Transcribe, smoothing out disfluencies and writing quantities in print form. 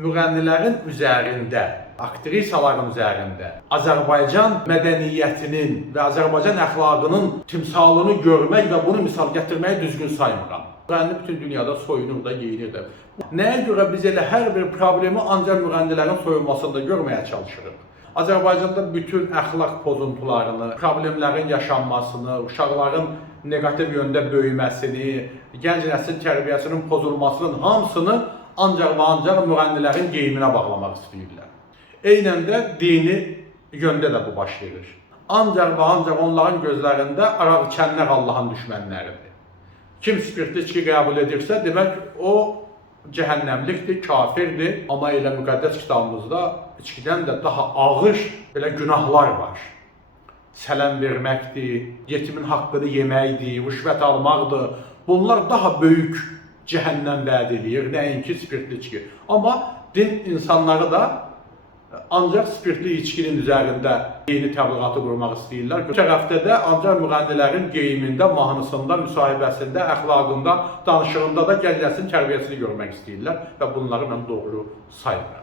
müğənnilərin üzərində, aktrisaların üzərində Azərbaycan mədəniyyətinin və Azərbaycan əxlaqının timsalını görmək və bunu misal gətirməyi düzgün saymıram. Müğənni bütün dünyada soyunur da, geyinir də. Nəyə görə biz elə hər bir problemi ancaq müğənnilərin soyunmasında görməyə çalışırıq? Azərbaycanda bütün əxlaq pozuntularını, problemlərin yaşanmasını, uşaqların negativ yöndə böyüməsini, gənc nəsil tərbiyəsinin pozulmasının hamısını ancaq və ancaq müğənnilərin geyiminə bağlamaq istəyirlər. Eynən də dini yöndə də bu baş verir. Ancaq və ancaq onların gözlərində araq içənlər Allahın düşmənləridir. Kim spirtli içki qəbul edirsə, demək o cəhənnəmlikdir, kafirdir. Amma elə müqəddəs kitabımızda içkidən də daha ağır belə günahlar var. Sələm verməkdir, yetimin haqqını yeməkdir, rüşvət almaqdır. Bunlar daha böyük cəhənnəm vəd edir, nəinki spirtli içki. Amma din insanları da ancaq spirtli içkinin üzərində yeni təbliğatı qurmaq istəyirlər. Bu tərəfdə də ancaq müğənnilərin geyimində, mahnısında, müsahibəsində, əxlaqında, danışığında da gənc nəslin tərbiyəsini görmək istəyirlər və bunları mən doğru saymıram.